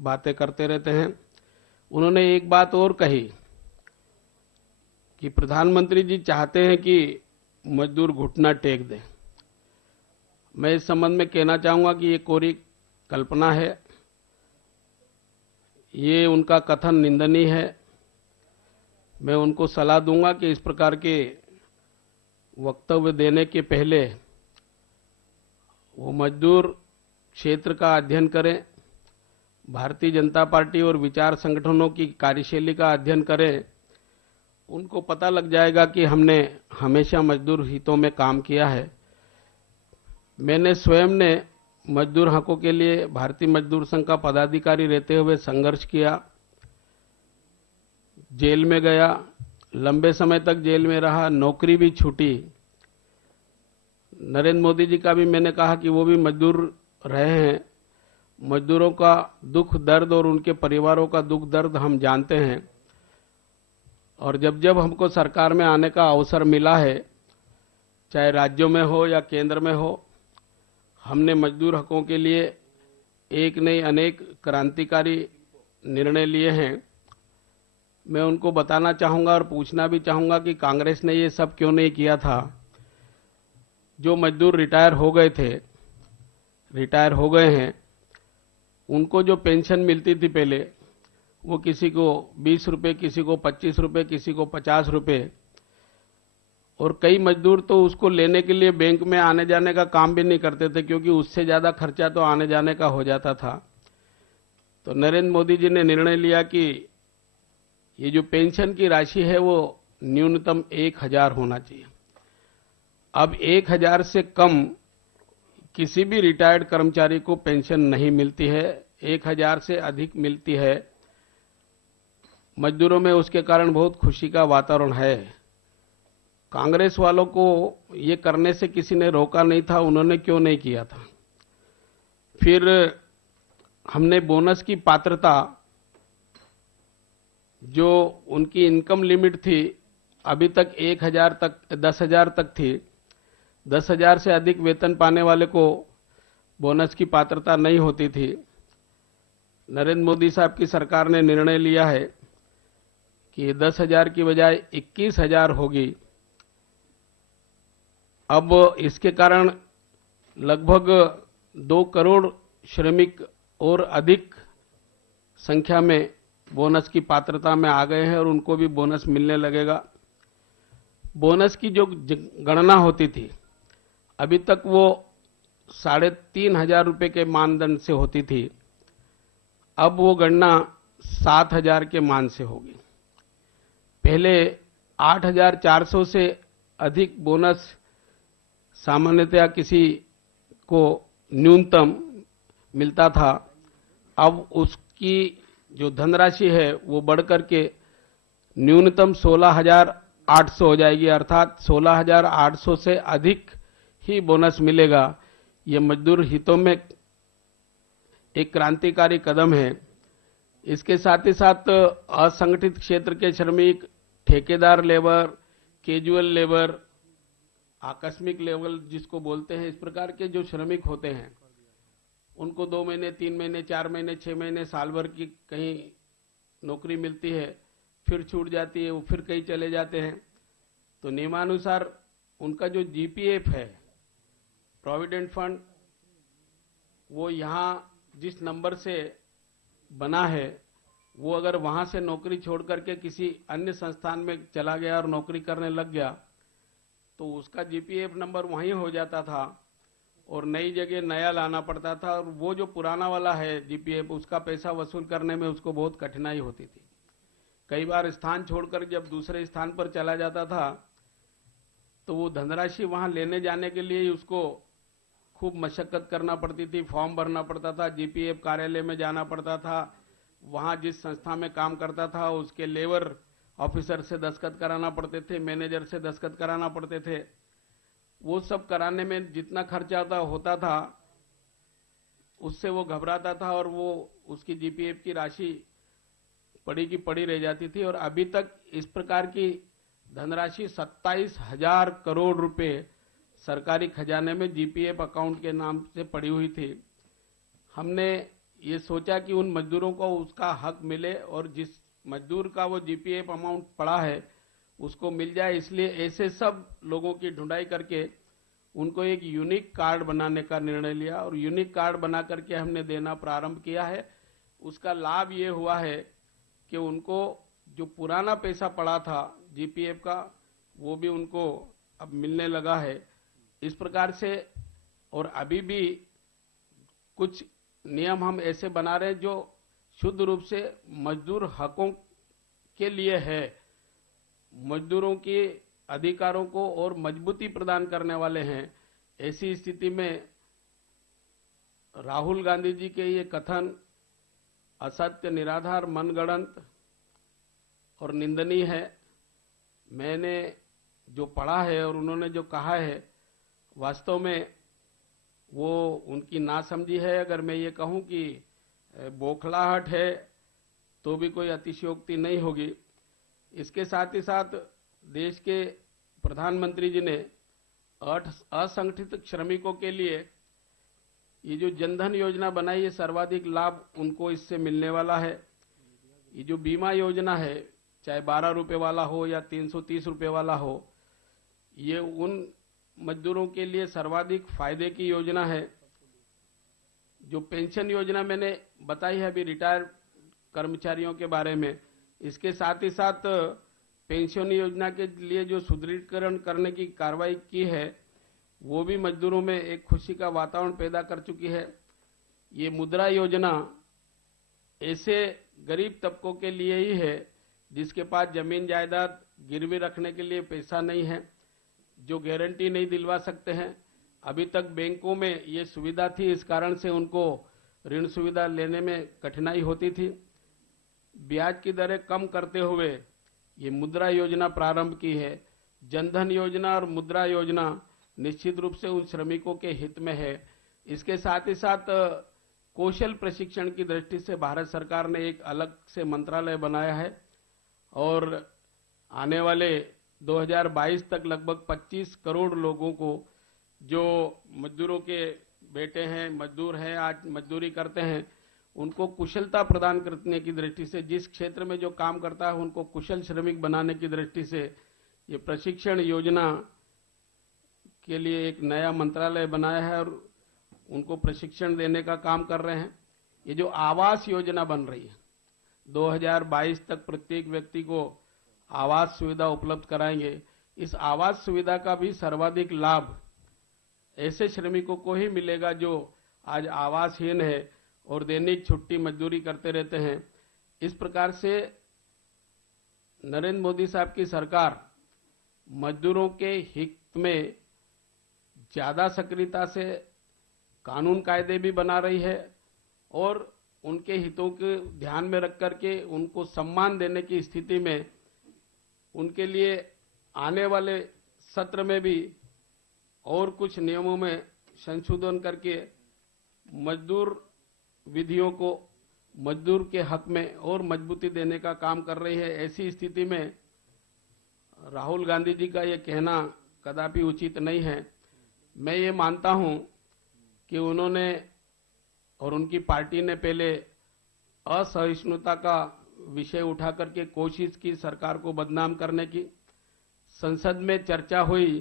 बातें करते रहते हैं। उन्होंने एक बात और कही कि प्रधानमंत्री जी चाहते हैं कि मजदूर घुटना टेक दें। मैं इस संबंध में कहना चाहूंगा कि ये कोरी कल्पना है, ये उनका कथन निंदनीय है। मैं उनको सलाह दूंगा कि इस प्रकार के वक्तव्य देने के पहले वो मजदूर क्षेत्र का अध्ययन करें, भारतीय जनता पार्टी और विचार संगठनों की कार्यशैली का अध्ययन करें। उनको पता लग जाएगा कि हमने हमेशा मजदूर हितों में काम किया है। मैंने स्वयं ने मजदूर हकों के लिए भारतीय मजदूर संघ का पदाधिकारी रहते हुए संघर्ष किया, जेल में गया, लंबे समय तक जेल में रहा, नौकरी भी छूटी। नरेंद्र मोदी जी का भी मैंने कहा कि वो भी मजदूर रहे हैं। मजदूरों का दुख दर्द और उनके परिवारों का दुख दर्द हम जानते हैं, और जब जब हमको सरकार में आने का अवसर मिला है, चाहे राज्यों में हो या केंद्र में हो, हमने मजदूर हकों के लिए एक नहीं अनेक क्रांतिकारी निर्णय लिए हैं। मैं उनको बताना चाहूंगा और पूछना भी चाहूंगा कि कांग्रेस ने ये सब क्यों नहीं किया था। जो मजदूर रिटायर हो गए थे, रिटायर हो गए हैं, उनको जो पेंशन मिलती थी पहले, वो किसी को 20 रुपए, किसी को 25 रुपए, किसी को 50 रुपए, और कई मजदूर तो उसको लेने के लिए बैंक में आने जाने का काम भी नहीं करते थे, क्योंकि उससे ज्यादा खर्चा तो आने जाने का हो जाता था। तो नरेंद्र मोदी जी ने निर्णय लिया कि ये जो पेंशन की राशि है वो न्यूनतम 1000 होना चाहिए। अब 1000 से कम किसी भी रिटायर्ड कर्मचारी को पेंशन नहीं मिलती है, 1000 से अधिक मिलती है। मजदूरों में उसके कारण बहुत खुशी का वातावरण है। कांग्रेस वालों को ये करने से किसी ने रोका नहीं था, उन्होंने क्यों नहीं किया था। फिर हमने बोनस की पात्रता, जो उनकी इनकम लिमिट थी, अभी तक 10,000 तक थी। 10,000 से अधिक वेतन पाने वाले को बोनस की पात्रता नहीं होती थी। नरेंद्र मोदी साहब की सरकार ने निर्णय लिया है कि 10,000 की बजाय 21,000 होगी। अब इसके कारण लगभग 2 करोड़ श्रमिक और अधिक संख्या में बोनस की पात्रता में आ गए हैं और उनको भी बोनस मिलने लगेगा। बोनस की जो गणना होती थी, अभी तक वो 3,500 रुपए के मानदंड से होती थी, अब वो गणना 7,000 के मान से होगी। पहले 8,400 से अधिक बोनस सामान्यतया किसी को न्यूनतम मिलता था। अब उसकी जो धनराशि है वो बढ़कर के न्यूनतम 16,800 हो जाएगी, अर्थात 16,800 से अधिक ही बोनस मिलेगा। ये मजदूर हितों में एक क्रांतिकारी कदम है। इसके साथ ही साथ असंगठित क्षेत्र के श्रमिक, ठेकेदार लेबर, कैजुअल लेबर, आकस्मिक लेबर जिसको बोलते हैं, इस प्रकार के जो श्रमिक होते हैं, उनको 2 महीने, 3 महीने, 4 महीने, 6 महीने, साल भर की कहीं नौकरी मिलती है, फिर छूट जाती है, वो फिर कहीं चले जाते हैं। तो नियमानुसार उनका जो जीपीएफ है, प्रोविडेंट फंड, वो यहां जिस नंबर से बना है, वो अगर वहां से नौकरी छोड़ करके किसी अन्य संस्थान में चला गया और नौकरी करने लग गया, तो उसका जीपीएफ नंबर वहीं हो जाता था और नई जगह नया लाना पड़ता था, और वो जो पुराना वाला है जीपीएफ, उसका पैसा वसूल करने में उसको बहुत कठिनाई होती थी। कई बार स्थान छोड़कर जब दूसरे स्थान पर चला जाता था, तो वो धनराशि वहां लेने जाने के लिए उसको खूब मशक्कत करना पड़ती थी, फॉर्म भरना पड़ता था, जीपीएफ कार्यालय में जाना पड़ता था, वहां जिस संस्था में काम करता था उसके लेबर ऑफिसर से दस्तखत कराना पड़ते थे, मैनेजर से दस्तखत कराना पड़ते थे। वो सब कराने में जितना खर्चा होता था, उससे वो घबराता था और वो उसकी जीपीएफ की राशि पड़ी की पड़ी रह जाती थी। और अभी तक इस प्रकार की धनराशि 27,000 करोड़ रुपए सरकारी खजाने में जीपीएफ अकाउंट के नाम से पड़ी हुई थी। हमने ये सोचा कि उन मजदूरों को उसका हक मिले और जिस मजदूर का वो जीपीएफ अमाउंट पड़ा है उसको मिल जाए, इसलिए ऐसे सब लोगों की ढूंढाई करके उनको एक यूनिक कार्ड बनाने का निर्णय लिया और यूनिक कार्ड बना करके हमने देना प्रारंभ किया है। उसका लाभ ये हुआ है कि उनको जो पुराना पैसा पड़ा था जीपीएफ का वो भी उनको अब मिलने लगा है। इस प्रकार से और अभी भी कुछ नियम हम ऐसे बना रहे हैं जो शुद्ध रूप से मजदूर हकों के लिए है, मजदूरों के अधिकारों को और मजबूती प्रदान करने वाले हैं। ऐसी स्थिति में राहुल गांधी जी के ये कथन असत्य, निराधार, मनगढ़ंत और निंदनीय है। मैंने जो पढ़ा है और उन्होंने जो कहा है वास्तव में वो उनकी नासमझी है। अगर मैं ये कहूं कि बौखलाहट है तो भी कोई अतिशयोक्ति नहीं होगी। इसके साथ ही साथ देश के प्रधानमंत्री जी ने असंगठित श्रमिकों के लिए ये जो जनधन योजना बनाई है, सर्वाधिक लाभ उनको इससे मिलने वाला है। ये जो बीमा योजना है, चाहे 12 रुपए वाला हो या 330 रुपए वाला हो, ये उन मजदूरों के लिए सर्वाधिक फायदे की योजना है। जो पेंशन योजना मैंने बताई है अभी रिटायर कर्मचारियों के बारे में, इसके साथ ही साथ पेंशन योजना के लिए जो सुदृढ़ीकरण करने की कार्रवाई की है वो भी मजदूरों में एक खुशी का वातावरण पैदा कर चुकी है। ये मुद्रा योजना ऐसे गरीब तबकों के लिए ही है जिसके पास जमीन जायदाद गिरवी रखने के लिए पैसा नहीं है, जो गारंटी नहीं दिलवा सकते हैं। अभी तक बैंकों में ये सुविधा थी, इस कारण से उनको ऋण सुविधा लेने में कठिनाई होती थी। ब्याज की दरें कम करते हुए ये मुद्रा योजना प्रारंभ की है। जनधन योजना और मुद्रा योजना निश्चित रूप से उन श्रमिकों के हित में है। इसके साथ ही साथ कौशल प्रशिक्षण की दृष्टि से भारत सरकार ने एक अलग से मंत्रालय बनाया है और आने वाले 2022 तक लगभग 25 करोड़ लोगों को जो मजदूरों के बेटे हैं, मजदूर हैं, आज मजदूरी करते हैं, उनको कुशलता प्रदान करने की दृष्टि से, जिस क्षेत्र में जो काम करता है उनको कुशल श्रमिक बनाने की दृष्टि से ये प्रशिक्षण योजना के लिए एक नया मंत्रालय बनाया है और उनको प्रशिक्षण देने का काम कर रहे हैं। ये जो आवास योजना बन रही है, 2022 तक प्रत्येक व्यक्ति को आवास सुविधा उपलब्ध कराएंगे। इस आवास सुविधा का भी सर्वाधिक लाभ ऐसे श्रमिकों को ही मिलेगा जो आज आवासहीन है और दैनिक छुट्टी मजदूरी करते रहते हैं। इस प्रकार से नरेंद्र मोदी साहब की सरकार मजदूरों के हित में ज्यादा सक्रियता से कानून कायदे भी बना रही है और उनके हितों के ध्यान में रख करके उनको सम्मान देने की स्थिति में उनके लिए आने वाले सत्र में भी और कुछ नियमों में संशोधन करके मजदूर विधियों को मजदूर के हक में और मजबूती देने का काम कर रही है। ऐसी स्थिति में राहुल गांधी जी का ये कहना कदापि उचित नहीं है। मैं ये मानता हूं कि उन्होंने और उनकी पार्टी ने पहले असहिष्णुता का विषय उठा करके कोशिश की सरकार को बदनाम करने की। संसद में चर्चा हुई,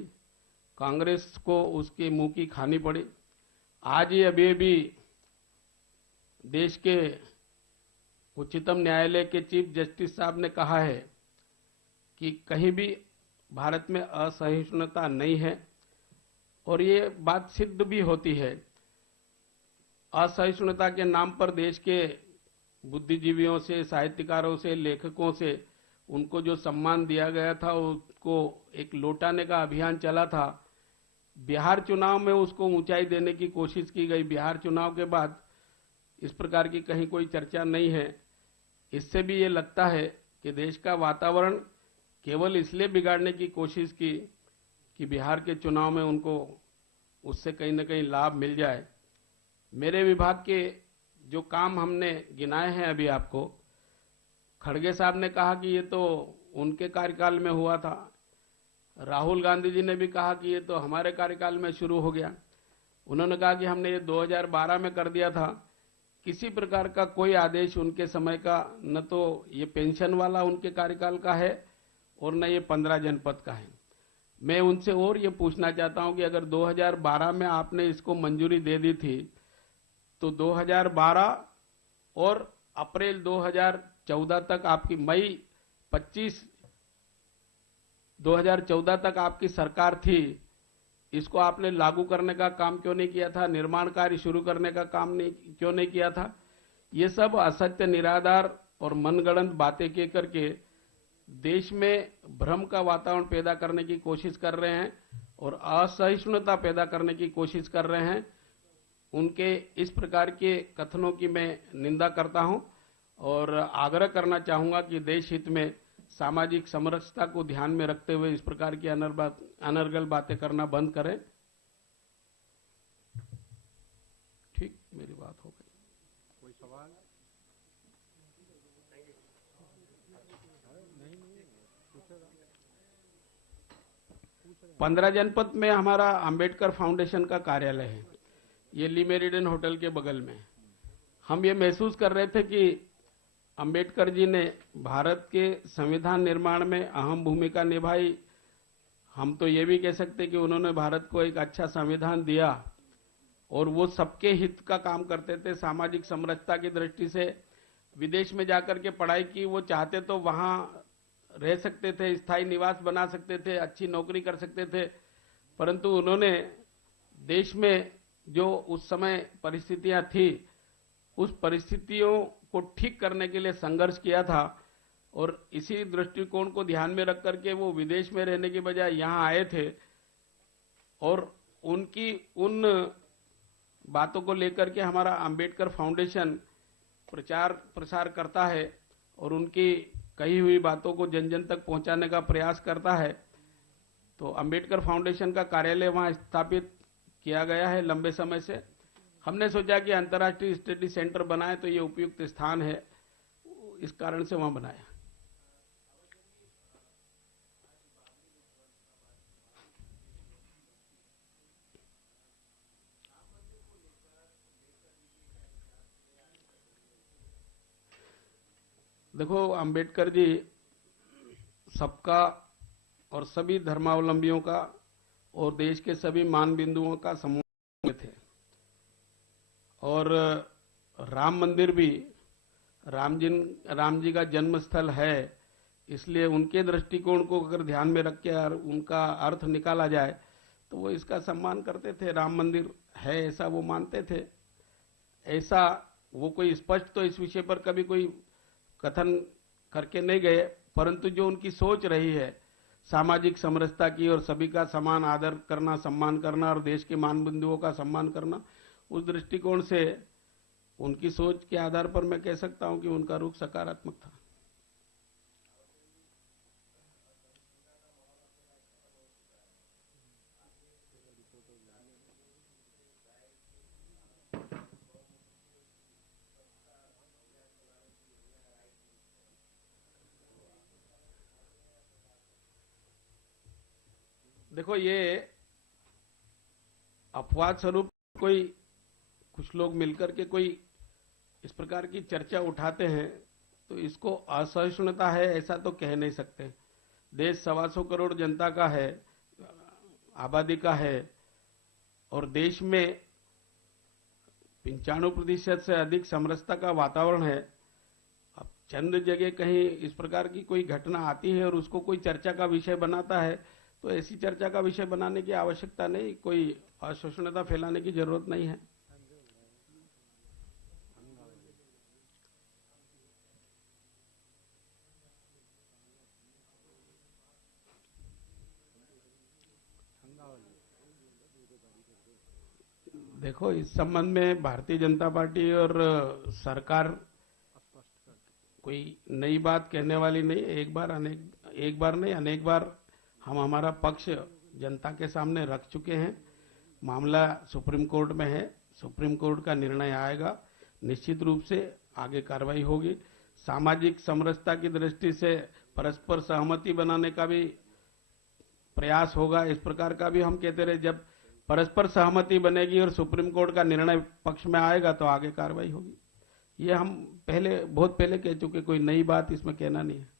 कांग्रेस को उसके मुंह की खानी पड़ी। आज ही अभी देश के उच्चतम न्यायालय के चीफ जस्टिस साहब ने कहा है कि कहीं भी भारत में असहिष्णुता नहीं है और ये बात सिद्ध भी होती है। असहिष्णुता के नाम पर देश के बुद्धिजीवियों से, साहित्यकारों से, लेखकों से उनको जो सम्मान दिया गया था उसको एक लौटाने का अभियान चला था। बिहार चुनाव में उसको ऊंचाई देने की कोशिश की गई। बिहार चुनाव के बाद इस प्रकार की कहीं कोई चर्चा नहीं है। इससे भी ये लगता है कि देश का वातावरण केवल इसलिए बिगाड़ने की कोशिश की कि बिहार के चुनाव में उनको उससे कहीं न कहीं लाभ मिल जाए। मेरे विभाग के जो काम हमने गिनाए हैं अभी आपको, खड़गे साहब ने कहा कि ये तो उनके कार्यकाल में हुआ था। राहुल गांधी जी ने भी कहा कि ये तो हमारे कार्यकाल में शुरू हो गया। उन्होंने कहा कि हमने ये 2012 में कर दिया था, किसी प्रकार का कोई आदेश उनके समय का न तो ये पेंशन वाला उनके कार्यकाल का है और न ये 15 जनपद का है। मैं उनसे और ये पूछना चाहता हूं कि अगर 2012 में आपने इसको मंजूरी दे दी थी तो 2012 और अप्रैल 2014 तक आपकी मई 25 2014 तक आपकी सरकार थी, इसको आपने लागू करने का काम क्यों नहीं किया था? निर्माण कार्य शुरू करने का काम क्यों नहीं किया था? ये सब असत्य, निराधार और मनगढ़ंत बातें कह करके देश में भ्रम का वातावरण पैदा करने की कोशिश कर रहे हैं और असहिष्णुता पैदा करने की कोशिश कर रहे हैं। उनके इस प्रकार के कथनों की मैं निंदा करता हूं और आग्रह करना चाहूंगा कि देश हित में सामाजिक समरसता को ध्यान में रखते हुए इस प्रकार की अनर्गल बातें करना बंद करें। ठीक, मेरी बात हो गई। कोई सवाल? 15 जनपद में हमारा अंबेडकर फाउंडेशन का कार्यालय है, ये ली मेरिडियन होटल के बगल में। हम ये महसूस कर रहे थे कि अंबेडकर जी ने भारत के संविधान निर्माण में अहम भूमिका निभाई। हम तो ये भी कह सकते कि उन्होंने भारत को एक अच्छा संविधान दिया और वो सबके हित का काम करते थे। सामाजिक समरसता की दृष्टि से विदेश में जाकर के पढ़ाई की, वो चाहते तो वहां रह सकते थे, स्थायी निवास बना सकते थे, अच्छी नौकरी कर सकते थे, परंतु उन्होंने देश में जो उस समय परिस्थितियां थी, उस परिस्थितियों को ठीक करने के लिए संघर्ष किया था और इसी दृष्टिकोण को ध्यान में रख करके वो विदेश में रहने के बजाय यहां आए थे और उनकी उन बातों को लेकर के हमारा अंबेडकर फाउंडेशन प्रचार प्रसार करता है और उनकी कही हुई बातों को जन जन तक पहुंचाने का प्रयास करता है। तो अंबेडकर फाउंडेशन का कार्यालय वहां स्थापित किया गया है लंबे समय से। हमने सोचा कि अंतर्राष्ट्रीय स्टडी सेंटर बनाए तो ये उपयुक्त स्थान है, इस कारण से वहां बनाया। देखो, अंबेडकर जी सबका और सभी धर्मावलंबियों का और देश के सभी मान बिंदुओं का समूह थे और राम मंदिर भी राम जी का जन्म स्थल है, इसलिए उनके दृष्टिकोण को अगर ध्यान में रख के उनका अर्थ निकाला जाए तो वो इसका सम्मान करते थे। राम मंदिर है ऐसा वो मानते थे। ऐसा वो कोई स्पष्ट तो इस विषय पर कभी कोई कथन करके नहीं गए, परंतु जो उनकी सोच रही है सामाजिक समरसता की और सभी का समान आदर करना, सम्मान करना और देश के मान बिंदुओं का सम्मान करना, उस दृष्टिकोण से उनकी सोच के आधार पर मैं कह सकता हूं कि उनका रुख सकारात्मक था। देखो, ये अपवाद स्वरूप कोई कुछ लोग मिलकर के कोई इस प्रकार की चर्चा उठाते हैं तो इसको असहिष्णुता है ऐसा तो कह नहीं सकते। देश 125 करोड़ जनता का है, आबादी का है और देश में 95% से अधिक समरसता का वातावरण है। अब चंद जगह कहीं इस प्रकार की कोई घटना आती है और उसको कोई चर्चा का विषय बनाता है तो ऐसी चर्चा का विषय बनाने की आवश्यकता नहीं, कोई असहिष्णुता फैलाने की जरूरत नहीं है। देखो, इस संबंध में भारतीय जनता पार्टी और सरकार कोई नई बात कहने वाली नहीं। एक बार नहीं अनेक बार हम हमारा पक्ष जनता के सामने रख चुके हैं। मामला सुप्रीम कोर्ट में है, सुप्रीम कोर्ट का निर्णय आएगा, निश्चित रूप से आगे कार्रवाई होगी। सामाजिक समरसता की दृष्टि से परस्पर सहमति बनाने का भी प्रयास होगा, इस प्रकार का भी हम कहते रहे। जब परस्पर सहमति बनेगी और सुप्रीम कोर्ट का निर्णय पक्ष में आएगा तो आगे कार्रवाई होगी। ये हम पहले बहुत पहले कह चुके, कोई नई बात इसमें कहना नहीं है।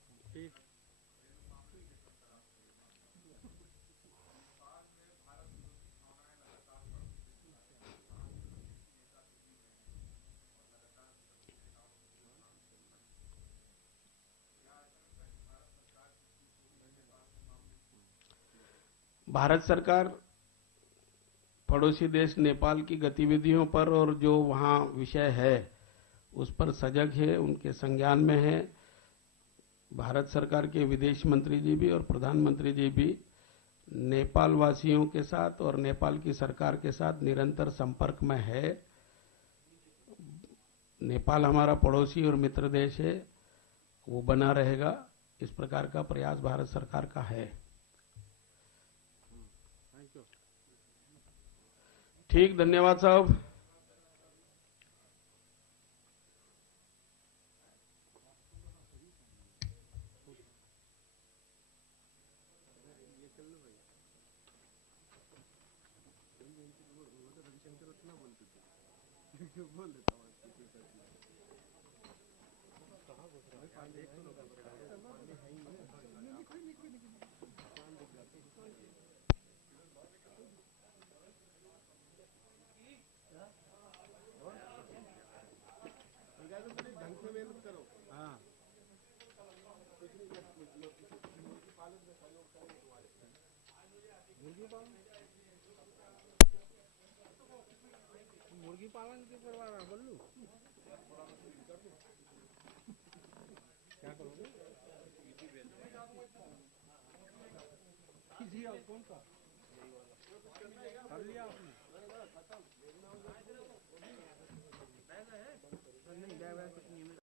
भारत सरकार पड़ोसी देश नेपाल की गतिविधियों पर और जो वहां विषय है उस पर सजग है, उनके संज्ञान में है। भारत सरकार के विदेश मंत्री जी भी और प्रधानमंत्री जी भी नेपाल वासियों के साथ और नेपाल की सरकार के साथ निरंतर संपर्क में है। नेपाल हमारा पड़ोसी और मित्र देश है, वो बना रहेगा। इस प्रकार का प्रयास भारत सरकार का है। ठीक, धन्यवाद साहब। मुर्गी पालन के करवा रहा बल्लू, क्या करोगे? कौन सा कर लिया आपने?